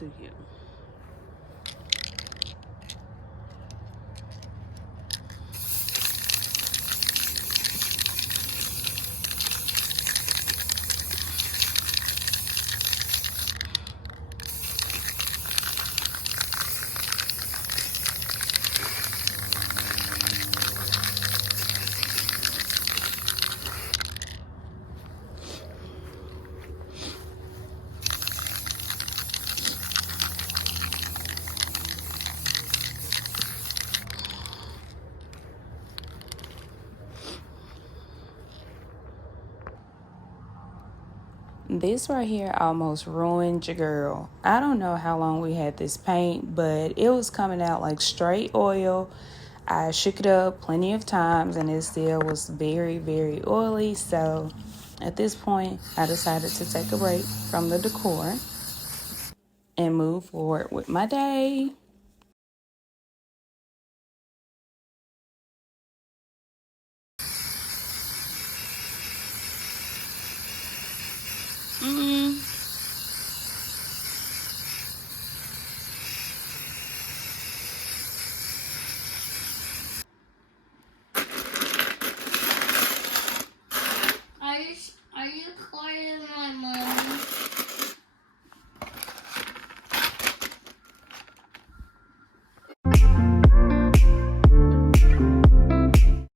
to you. This right here almost ruined your girl. I don't know how long we had this paint, but it was coming out like straight oil. I shook it up plenty of times and it still was very, very oily. So at this point, I decided to take a break from the decor and move forward with my day.